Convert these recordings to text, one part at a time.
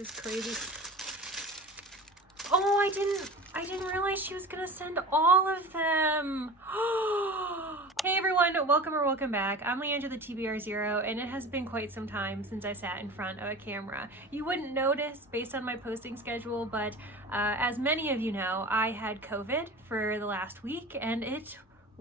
This is crazy. Oh, I didn't realize she was gonna send all of them. Hey everyone, welcome back. I'm Leandra the TBR0, and it has been quite some time since I sat in front of a camera. You wouldn't notice based on my posting schedule, but as many of you know, I had COVID for the last week, and it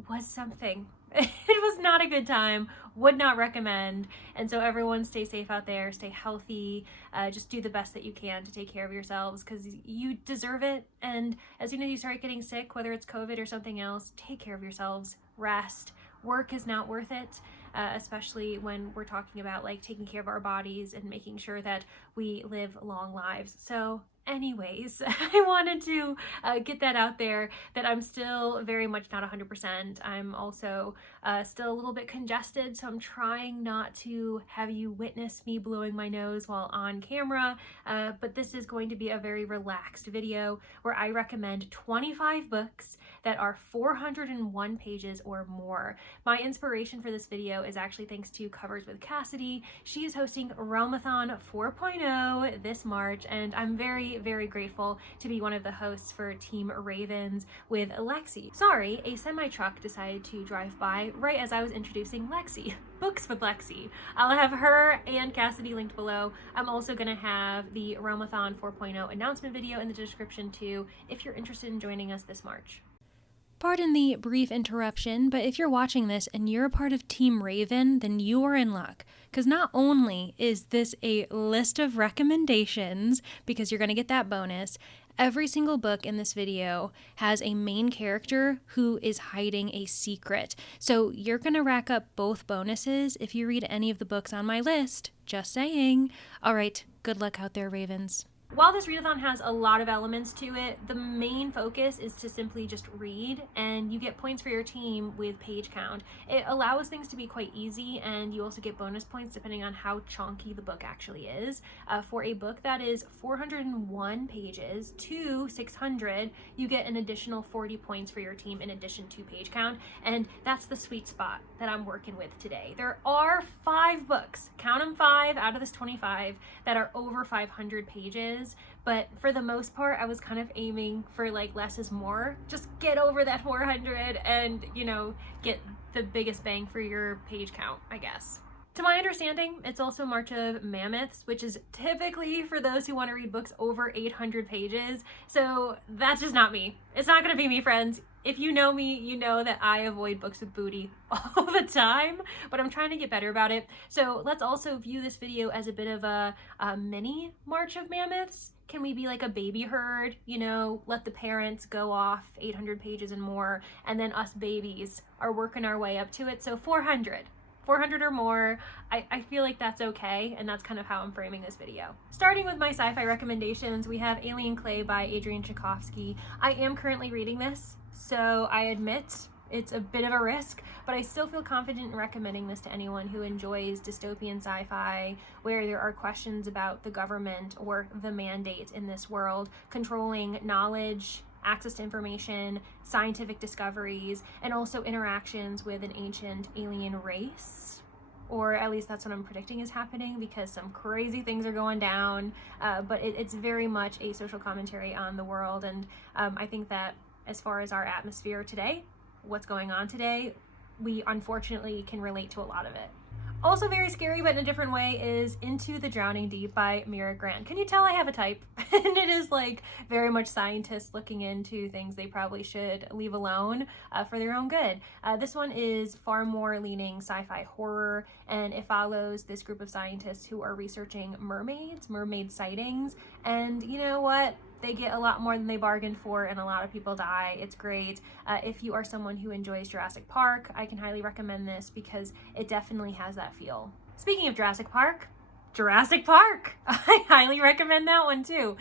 was something. It was not a good time, would not recommend. And so everyone stay safe out there, stay healthy, just do the best that you can to take care of yourselves because you deserve it. And as soon as you start getting sick, whether it's COVID or something else, take care of yourselves, rest. Work is not worth it, especially when we're talking about like taking care of our bodies and making sure that we live long lives. So anyways, I wanted to get that out there that I'm still very much not 100%. I'm also still a little bit congested, so I'm trying not to have you witness me blowing my nose while on camera, but this is going to be a very relaxed video where I recommend 25 books that are 401 pages or more. My inspiration for this video is actually thanks to Covers with Cassidy. She is hosting REALMATHON 4.0 this March, and I'm very grateful to be one of the hosts for Team Ravens with Lexi. Sorry, a semi-truck decided to drive by right as I was introducing Lexi. Books with Lexi. I'll have her and Cassidy linked below. I'm also going to have the REALMATHON 4.0 announcement video in the description too, if you're interested in joining us this March. Pardon the brief interruption, but if you're watching this and you're a part of Team Raven, then you are in luck. Because not only is this a list of recommendations, because you're going to get that bonus, every single book in this video has a main character who is hiding a secret. So you're going to rack up both bonuses if you read any of the books on my list. Just saying. All right, good luck out there, Ravens. While this readathon has a lot of elements to it, the main focus is to simply just read, and you get points for your team with page count. It allows things to be quite easy, and you also get bonus points depending on how chunky the book actually is. For a book that is 401 pages to 600, you get an additional 40 points for your team in addition to page count, and that's the sweet spot that I'm working with today. There are 5 books, count them 5 out of this 25, that are over 500 pages. But for the most part, I was kind of aiming for like less is more. Just get over that 400 and, you know, get the biggest bang for your page count, I guess. To my understanding, it's also March of Mammoths, which is typically for those who want to read books over 800 pages. So that's just not me. It's not going to be me, friends. If you know me, you know that I avoid books with booty all the time, but I'm trying to get better about it. So let's also view this video as a bit of a mini March of Mammoths. Can we be like a baby herd, you know, let the parents go off 800 pages and more, and then us babies are working our way up to it. So 400 or more, I feel like that's okay, and that's kind of how I'm framing this video. Starting with my sci-fi recommendations, we have Alien Clay by Adrian Tchaikovsky. I am currently reading this, so I admit it's a bit of a risk, but I still feel confident in recommending this to anyone who enjoys dystopian sci-fi, where there are questions about the government or the mandate in this world, controlling knowledge, access to information, scientific discoveries, and also interactions with an ancient alien race. Or at least that's what I'm predicting is happening, because some crazy things are going down, but it's very much a social commentary on the world, and I think that as far as our atmosphere today, what's going on today, we unfortunately can relate to a lot of it. Also very scary, but in a different way, is Into the Drowning Deep by Mira Grant. Can you tell I have a type? And it is like very much scientists looking into things they probably should leave alone for their own good. This one is far more leaning sci-fi horror, and it follows this group of scientists who are researching mermaid sightings, and you know what? They get a lot more than they bargained for, and a lot of people die. It's great. If you are someone who enjoys Jurassic Park, I can highly recommend this because it definitely has that feel. Speaking of Jurassic Park, I highly recommend that one too.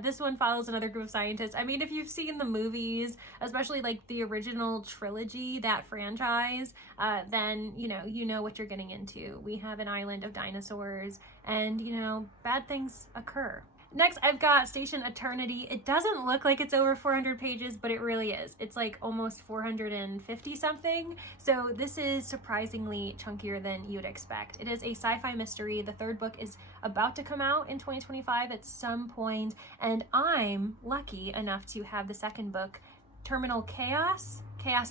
This one follows another group of scientists. I mean, if you've seen the movies, especially like the original trilogy, that franchise, then you know what you're getting into. We have an island of dinosaurs, and you know, bad things occur. Next, I've got Station Eternity. It doesn't look like it's over 400 pages, but it really is. It's like almost 450 something. So this is surprisingly chunkier than you'd expect. It is a sci-fi mystery. The third book is about to come out in 2025 at some point, and I'm lucky enough to have the second book, Terminal Chaos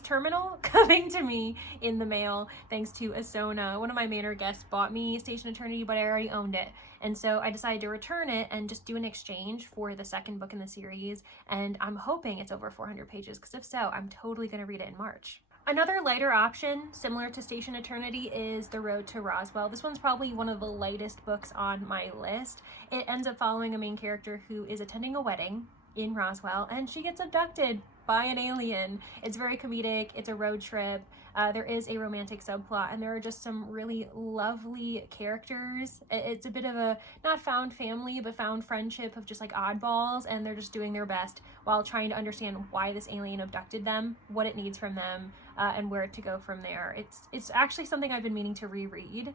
Terminal, coming to me in the mail thanks to Asona. One of my Manor guests bought me Station Eternity, but I already owned it. And so I decided to return it and just do an exchange for the second book in the series. And I'm hoping it's over 400 pages, because if so, I'm totally going to read it in March. Another lighter option, similar to Station Eternity, is The Road to Roswell. This one's probably one of the lightest books on my list. It ends up following a main character who is attending a wedding in Roswell, and she gets abducted by an alien. It's very comedic. It's a road trip. There is a romantic subplot, and there are just some really lovely characters. It's a bit of a, not found family, but found friendship of just like oddballs, and they're just doing their best while trying to understand why this alien abducted them, what it needs from them, and where to go from there. It's actually something I've been meaning to reread,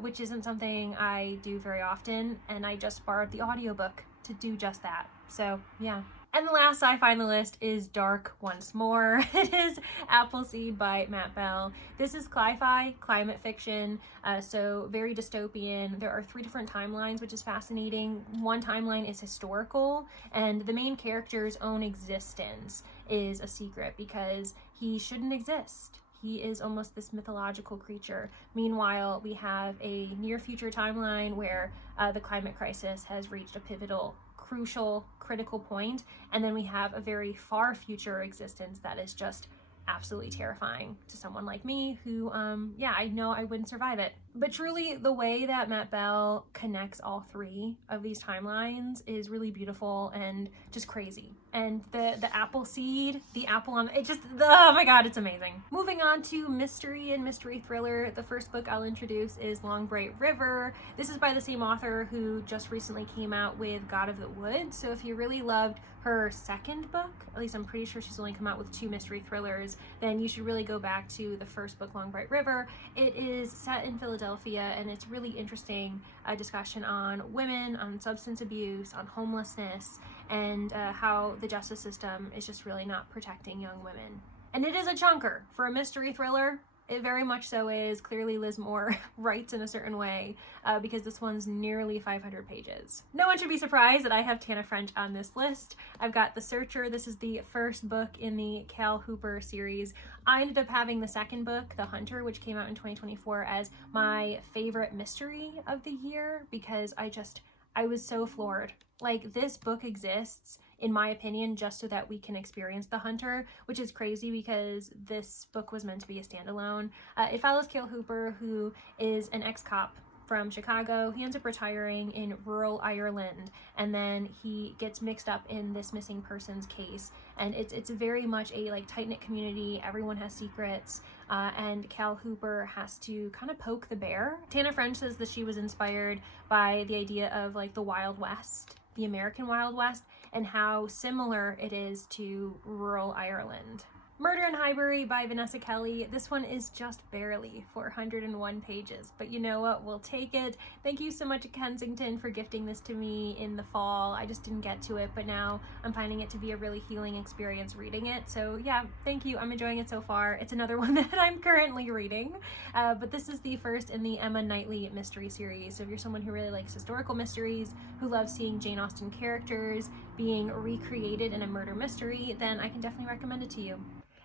which isn't something I do very often, and I just borrowed the audiobook to do just that. So yeah. And the last sci-fi on the list is Dark once more. It is Appleseed by Matt Bell. This is sci-fi, climate fiction, so very dystopian. There are 3 different timelines, which is fascinating. One timeline is historical, and the main character's own existence is a secret because he shouldn't exist. He is almost this mythological creature. Meanwhile, we have a near future timeline where the climate crisis has reached a pivotal, crucial, critical point, and then we have a very far future existence that is just absolutely terrifying to someone like me who, yeah, I know I wouldn't survive it. But truly, the way that Matt Bell connects all 3 of these timelines is really beautiful and just crazy. And the apple seed, the apple on it, just, oh my god, it's amazing. Moving on to mystery and mystery thriller, the first book I'll introduce is Long Bright River. This is by the same author who just recently came out with God of the Woods. So if you really loved her second book, at least I'm pretty sure she's only come out with 2 mystery thrillers, then you should really go back to the first book, Long Bright River. It is set in Philadelphia, and it's really interesting discussion on women, on substance abuse, on homelessness, and how the justice system is just really not protecting young women. And it is a chunker for a mystery thriller. It very much so is. Clearly Liz Moore writes in a certain way because this one's nearly 500 pages. No one should be surprised that I have Tana French on this list. I've got The Searcher. This is the first book in the Cal Hooper series. I ended up having the second book, The Hunter, which came out in 2024, as my favorite mystery of the year because I was so floored. Like, this book exists, in my opinion, just so that we can experience The Hunter, which is crazy because this book was meant to be a standalone. It follows Cale Hooper, who is an ex-cop from Chicago. He ends up retiring in rural Ireland, and then he gets mixed up in this missing persons case. And it's very much a like tight-knit community. Everyone has secrets, and Cal Hooper has to kind of poke the bear. Tana French says that she was inspired by the idea of like the Wild West, the American Wild West, and how similar it is to rural Ireland. Murder in Highbury by Vanessa Kelly. This one is just barely 401 pages, but you know what? We'll take it. Thank you so much to Kensington for gifting this to me in the fall. I just didn't get to it, but now I'm finding it to be a really healing experience reading it. So yeah, thank you. I'm enjoying it so far. It's another one that I'm currently reading, but this is the first in the Emma Knightley mystery series. So if you're someone who really likes historical mysteries, who loves seeing Jane Austen characters being recreated in a murder mystery, then I can definitely recommend it to you.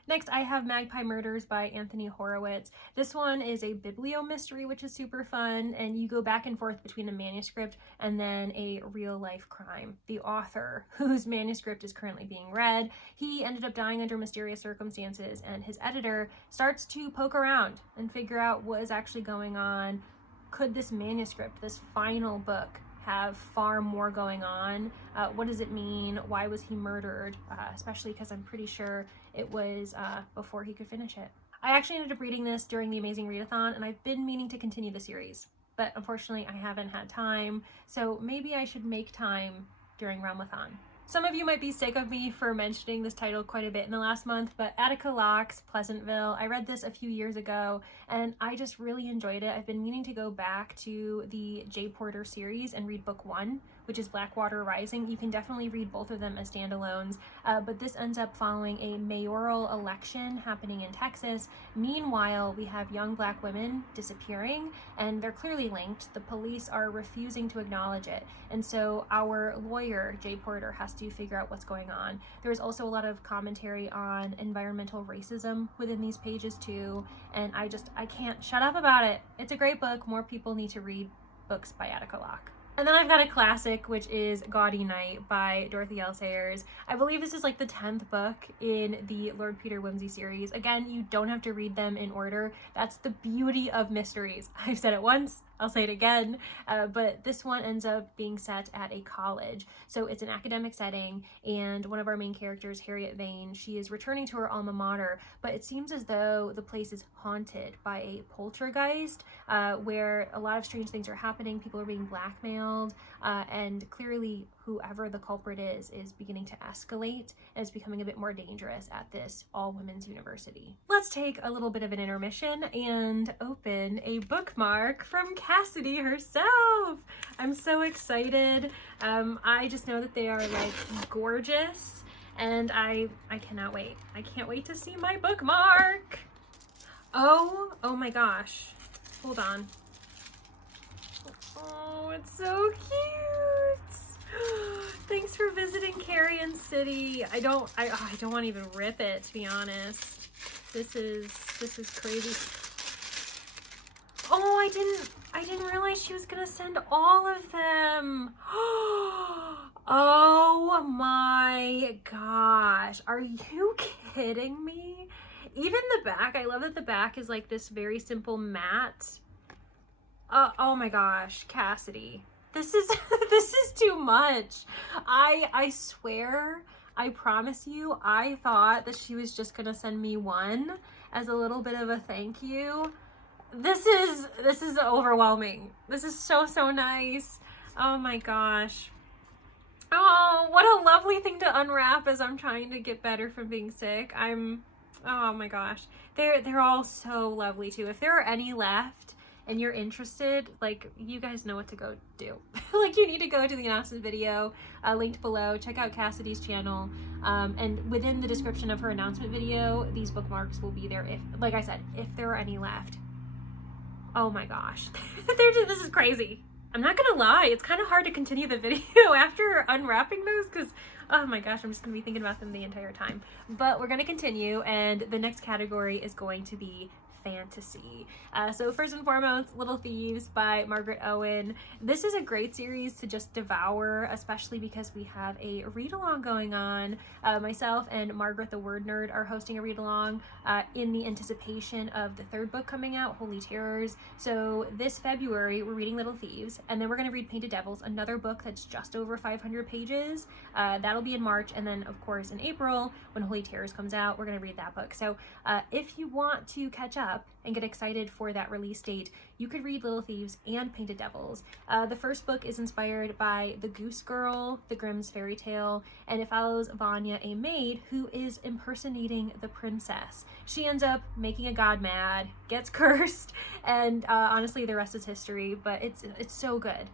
Next, I have Magpie Murders by Anthony Horowitz. This one is a biblio mystery, which is super fun, and you go back and forth between a manuscript and then a real-life crime. The author, whose manuscript is currently being read, he ended up dying under mysterious circumstances, and his editor starts to poke around and figure out what is actually going on. Could this manuscript, this final book, have far more going on? What does it mean? Why was he murdered? Especially because I'm pretty sure it was before he could finish it. I actually ended up reading this during the Amazing Readathon, and I've been meaning to continue the series, but unfortunately I haven't had time, so maybe I should make time during REALMATHON. Some of you might be sick of me for mentioning this title quite a bit in the last month, but Attica Locke's Pleasantville. I read this a few years ago, and I just really enjoyed it. I've been meaning to go back to the J. Porter series and read book 1, which is Blackwater Rising. You can definitely read both of them as standalones, but this ends up following a mayoral election happening in Texas. Meanwhile, we have young Black women disappearing, and they're clearly linked. The police are refusing to acknowledge it, and so our lawyer, Jay Porter, has to figure out what's going on. There's also a lot of commentary on environmental racism within these pages too, and I can't shut up about it. It's a great book. More people need to read books by Attica Locke. And then I've got a classic, which is Gaudy Night by Dorothy L. Sayers. I believe this is like the 10th book in the Lord Peter Wimsey series. Again, you don't have to read them in order. That's the beauty of mysteries. I've said it once, I'll say it again, but this one ends up being set at a college. So it's an academic setting, and one of our main characters, Harriet Vane, she is returning to her alma mater, but it seems as though the place is haunted by a poltergeist, where a lot of strange things are happening. People are being blackmailed, and clearly whoever the culprit is beginning to escalate, and it's becoming a bit more dangerous at this all-women's university. Let's take a little bit of an intermission and open a bookmark from Cassidy herself. I'm so excited. I just know that they are like gorgeous, and I cannot wait. I can't wait to see my bookmark. Oh my gosh. Hold on. Oh, it's so cute. Thanks for visiting Carrion City. I don't want to even rip it, to be honest. This is crazy. Oh, I didn't realize she was gonna send all of them. Oh my gosh. Are you kidding me? Even the back, I love that the back is like this very simple matte. Oh my gosh, Cassidy. This is too much. I swear, I promise you, I thought that she was just gonna send me one as a little bit of a thank you. This is overwhelming. This is so nice. Oh my gosh. Oh, what a lovely thing to unwrap as I'm trying to get better from being sick. Oh my gosh. They're all so lovely too. If there are any left and you're interested, like, you guys know what to go do. Like, you need to go to the announcement video linked below. Check out Cassidy's channel, and within the description of her announcement video, these bookmarks will be there if, like I said, if there are any left. Oh my gosh. This is crazy. I'm not gonna lie, it's kind of hard to continue the video after unwrapping those, because oh my gosh, I'm just gonna be thinking about them the entire time. But we're gonna continue, and the next category is going to be fantasy. So first and foremost, Little Thieves by Margaret Owen. This is a great series to just devour, especially because we have a read-along going on. Myself and Margaret the Word Nerd are hosting a read-along in the anticipation of the third book coming out, Holy Terrors. So this February, we're reading Little Thieves, and then we're going to read Painted Devils, another book that's just over 500 pages. That'll be in March, and then, of course, in April, when Holy Terrors comes out, we're going to read that book. So if you want to catch up and get excited for that release date, you could read Little Thieves and Painted Devils. The first book is inspired by The Goose Girl, the Grimm's fairy tale, and it follows Vanya, a maid who is impersonating the princess. She ends up making a god mad, gets cursed, and honestly, the rest is history, but it's so good.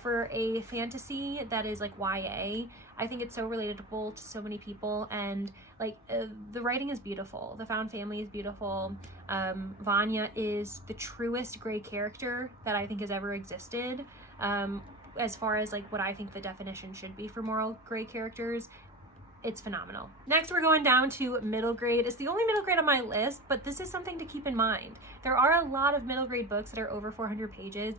For a fantasy that is like YA, I think it's so relatable to so many people, and like the writing is beautiful. The found family is beautiful. Vanya is the truest gray character that I think has ever existed, as far as like what I think the definition should be for moral gray characters. It's phenomenal. Next, we're going down to middle grade. It's the only middle grade on my list, but this is something to keep in mind. There are a lot of middle grade books that are over 400 pages.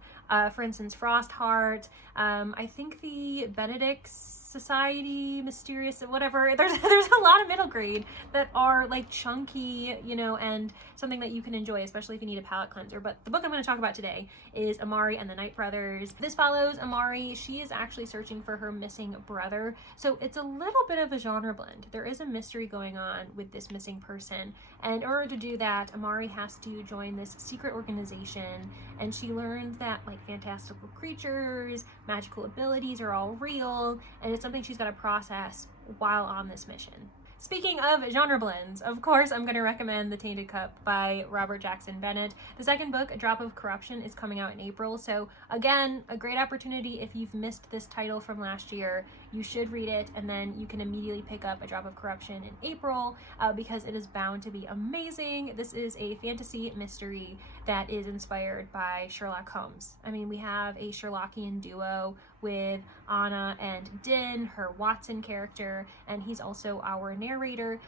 For instance, Frostheart, I think the Benedict's Society, Mysterious, whatever. There's a lot of middle grade that are like chunky, you know, and something that you can enjoy, especially if you need a palate cleanser. But the book I'm going to talk about today is Amari and the Night Brothers. This follows Amari. She is actually searching for her missing brother. So it's a little bit of a genre blend. There is a mystery going on with this missing person. And in order to do that, Amari has to join this secret organization, and she learns that like fantastical creatures, magical abilities are all real, and it's something she's got to process while on this mission. Speaking of genre blends, of course, I'm going to recommend The Tainted Cup by Robert Jackson Bennett. The second book, A Drop of Corruption, is coming out in April. So again, a great opportunity. If you've missed this title from last year, you should read it, and then you can immediately pick up A Drop of Corruption in April because it is bound to be amazing. This is a fantasy mystery that is inspired by Sherlock Holmes. I mean, we have a Sherlockian duo with Anna and Din, her Watson character, and he's also our narrator.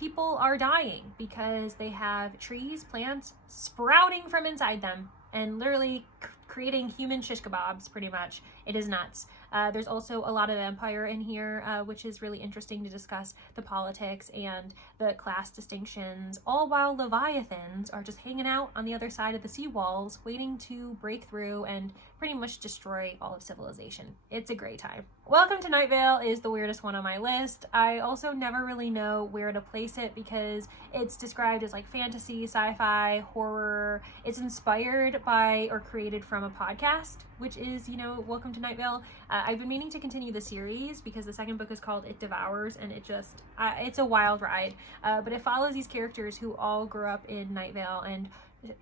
People are dying because they have trees, plants sprouting from inside them and literally creating human shish kebabs, pretty much. It is nuts. There's also a lot of empire in here, which is really interesting to discuss the politics and the class distinctions, all while leviathans are just hanging out on the other side of the seawalls, waiting to break through and pretty much destroy all of civilization. It's a great time. Welcome to Night Vale is the weirdest one on my list. I also never really know where to place it because it's described as like fantasy, sci-fi, horror. It's inspired by or created from a podcast, which is, Welcome to Night Vale. I've been meaning to continue the series because the second book is called It Devours, and it's a wild ride. But it follows these characters who all grew up in Night Vale, and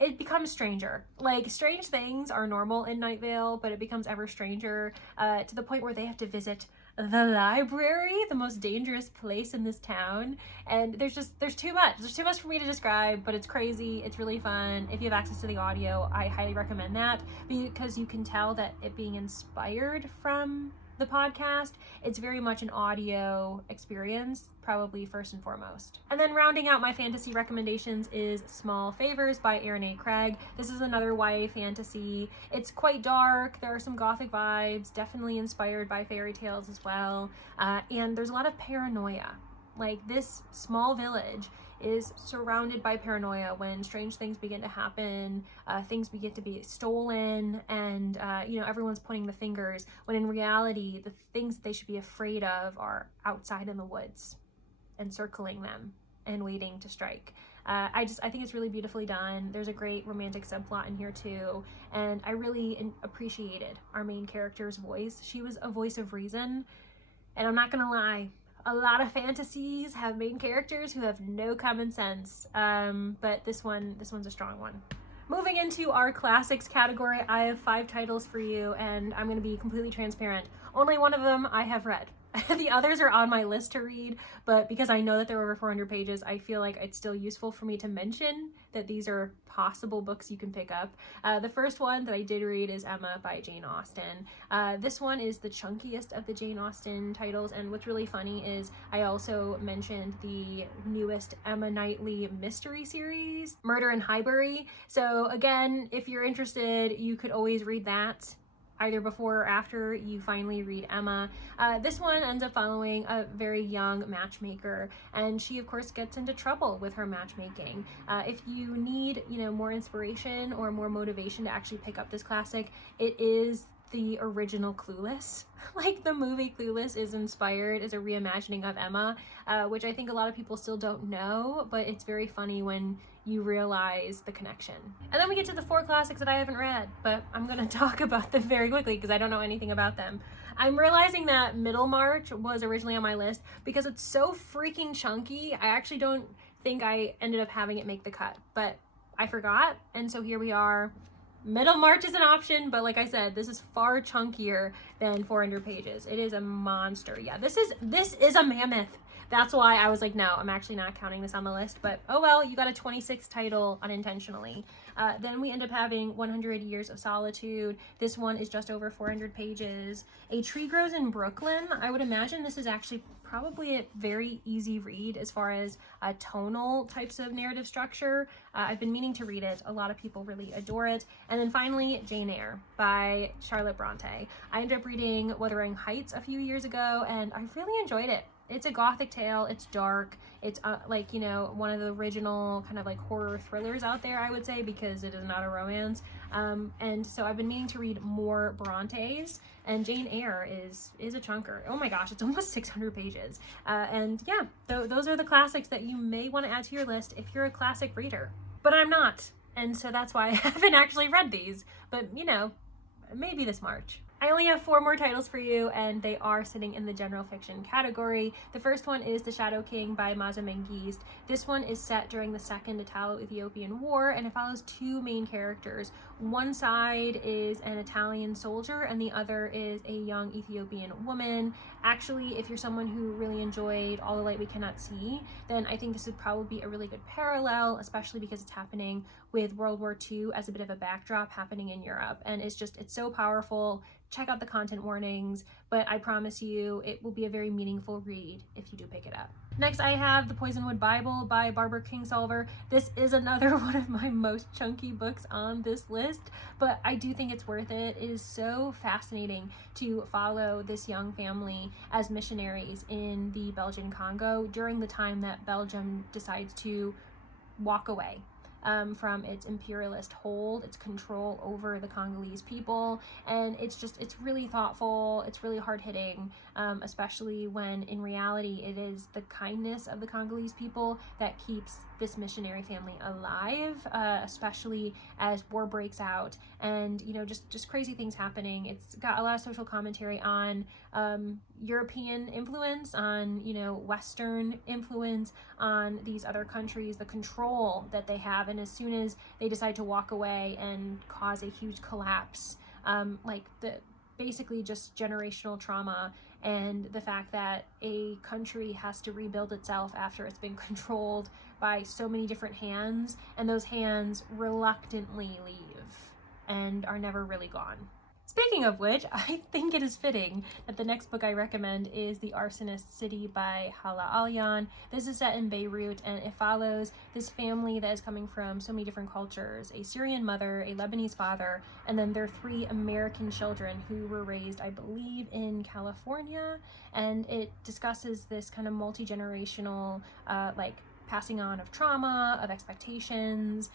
it becomes stranger. Like, strange things are normal in Night Vale, but it becomes ever stranger to the point where they have to visit the library, the most dangerous place in this town. And there's too much. There's too much for me to describe, but it's crazy. It's really fun. If you have access to the audio, I highly recommend that because you can tell that it being inspired from the podcast, it's very much an audio experience, probably first and foremost. And then rounding out my fantasy recommendations is Small Favors by Erin A. Craig. This is another YA fantasy. It's quite dark. There are some gothic vibes, definitely inspired by fairy tales as well. And there's a lot of paranoia. Like, this small village is surrounded by paranoia when strange things begin to happen, things begin to be stolen, and everyone's pointing the fingers, when in reality the things that they should be afraid of are outside in the woods and circling them and waiting to strike. I think it's really beautifully done. There's a great romantic subplot in here too, and I really appreciated our main character's voice. She was a voice of reason, and I'm not gonna lie, a lot of fantasies have main characters who have no common sense, but this one's a strong one. Moving into our classics category, I have 5 titles for you, and I'm going to be completely transparent. Only one of them I have read. The others are on my list to read, but because I know that they're over 400 pages, I feel like it's still useful for me to mention that these are possible books you can pick up. The first one that I did read is Emma by Jane Austen. This one is the chunkiest of the Jane Austen titles, and what's really funny is I also mentioned the newest Emma Knightley mystery series, Murder in Highbury. So again, if you're interested, you could always read that either before or after you finally read Emma. This one ends up following a very young matchmaker, and she of course gets into trouble with her matchmaking. If you need, more inspiration or more motivation to actually pick up this classic, it is the original Clueless. Like, the movie Clueless is inspired as a reimagining of Emma, which I think a lot of people still don't know, but it's very funny when you realize the connection. And then we get to the 4 classics that I haven't read, but I'm gonna talk about them very quickly because I don't know anything about them. I'm realizing that Middlemarch was originally on my list because it's so freaking chunky. I actually don't think I ended up having it make the cut, but I forgot, and so here we are. Middlemarch is an option, but like I said, this is far chunkier than 400 pages. It is a monster. Yeah, this is a mammoth. That's why I was like, no, I'm actually not counting this on the list, but oh well, you got a 26th title unintentionally. Then we end up having 100 Years of Solitude. This one is just over 400 pages. A Tree Grows in Brooklyn. I would imagine this is actually probably a very easy read as far as tonal types of narrative structure. I've been meaning to read it. A lot of people really adore it. And then finally, Jane Eyre by Charlotte Bronte. I ended up reading Wuthering Heights a few years ago, and I really enjoyed it. It's a gothic tale. It's dark. It's one of the original kind of like horror thrillers out there, I would say, because it is not a romance. And so I've been meaning to read more Brontes, and Jane Eyre is a chunker. Oh my gosh, it's almost 600 pages. And yeah, those are the classics that you may want to add to your list if you're a classic reader. But I'm not, and so that's why I haven't actually read these. But maybe this March. I only have 4 more titles for you, and they are sitting in the general fiction category. The first one is The Shadow King by Maza Mengistu. This one is set during the Second Italo-Ethiopian War, and it follows 2 main characters. One side is an Italian soldier, and the other is a young Ethiopian woman. Actually, if you're someone who really enjoyed All the Light We Cannot See, then I think this would probably be a really good parallel, especially because it's happening with World War II as a bit of a backdrop happening in Europe. And it's so powerful. Check out the content warnings, but I promise you it will be a very meaningful read if you do pick it up. Next, I have The Poisonwood Bible by Barbara Kingsolver. This is another one of my most chunky books on this list, but I do think it's worth it. It is so fascinating to follow this young family as missionaries in the Belgian Congo during the time that Belgium decides to walk away from its imperialist hold, its control over the Congolese people. And it's really thoughtful, it's really hard-hitting, especially when in reality it is the kindness of the Congolese people that keeps this missionary family alive, especially as war breaks out and just crazy things happening. It's got a lot of social commentary on European influence, on Western influence on these other countries, the control that they have, and as soon as they decide to walk away and cause a huge collapse, basically just generational trauma, and the fact that a country has to rebuild itself after it's been controlled by so many different hands, and those hands reluctantly leave and are never really gone. Speaking of which, I think it is fitting that the next book I recommend is The Arsonist City by Hala Alyan. This is set in Beirut, and it follows this family that is coming from so many different cultures: a Syrian mother, a Lebanese father, and then their 3 American children who were raised, I believe, in California. And it discusses this kind of multi-generational passing on of trauma, of expectations.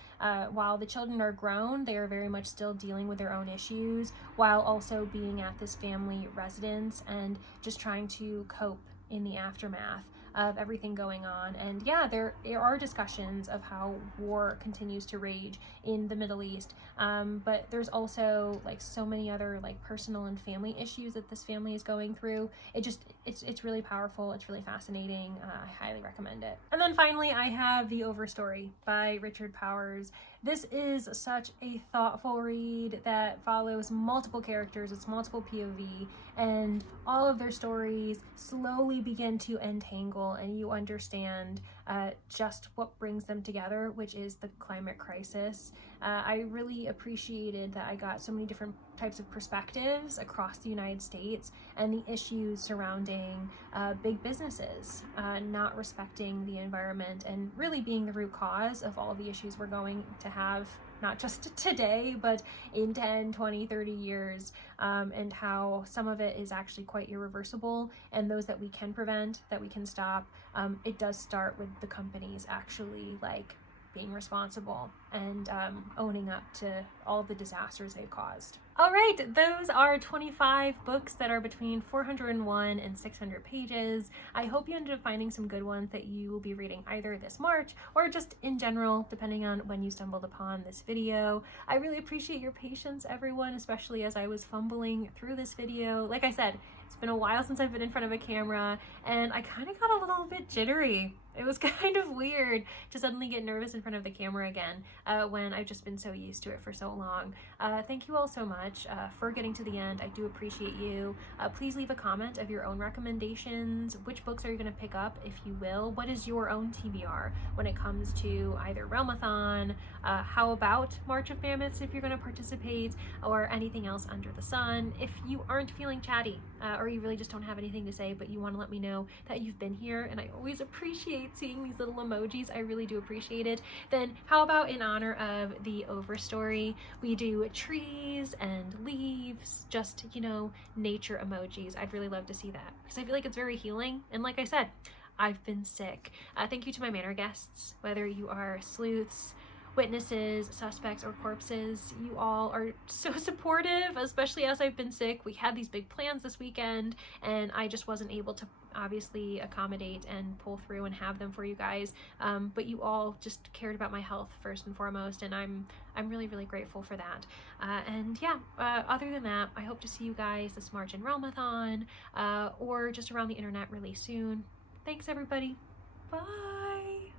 While the children are grown, they are very much still dealing with their own issues, while also being at this family residence and just trying to cope in the aftermath of everything going on. And yeah, there are discussions of how war continues to rage in the Middle East, but there's also so many other personal and family issues that this family is going through. It's really powerful, it's really fascinating. I highly recommend it. And then finally, I have The Overstory by Richard Powers. This is such a thoughtful read that follows multiple characters, it's multiple POV, and all of their stories slowly begin to entangle, and you understand just what brings them together, which is the climate crisis. I really appreciated that I got so many different types of perspectives across the United States and the issues surrounding big businesses not respecting the environment and really being the root cause of all the issues we're going to have, not just today, but in 10, 20, 30 years, and how some of it is actually quite irreversible, and those that we can prevent, that we can stop, it does start with the companies actually being responsible and owning up to all the disasters they've caused. All right, those are 25 books that are between 401 and 600 pages. I hope you ended up finding some good ones that you will be reading either this March or just in general, depending on when you stumbled upon this video. I really appreciate your patience, everyone, especially as I was fumbling through this video. Like I said, it's been a while since I've been in front of a camera, and I kind of got a little bit jittery. It was kind of weird to suddenly get nervous in front of the camera again when I've just been so used to it for so long. Thank you all so much for getting to the end. I do appreciate you. Please leave a comment of your own recommendations. Which books are you going to pick up, if you will? What is your own TBR when it comes to either REALMATHON, how about March of Mammoths if you're going to participate, or anything else under the sun? If you aren't feeling chatty or you really just don't have anything to say, but you want to let me know that you've been here, and I always appreciate seeing these little emojis, I really do appreciate it, then how about in honor of The Overstory, we do trees and leaves, just, nature emojis. I'd really love to see that because I feel like it's very healing. And like I said, I've been sick. Thank you to my manor guests, whether you are sleuths witnesses, suspects, or corpses. You all are so supportive, especially as I've been sick. We had these big plans this weekend and I just wasn't able to obviously accommodate and pull through and have them for you guys, but you all just cared about my health first and foremost, and I'm really grateful for that. And yeah, other than that, I hope to see you guys this March in REALMATHON, or just around the internet really soon. Thanks everybody. Bye.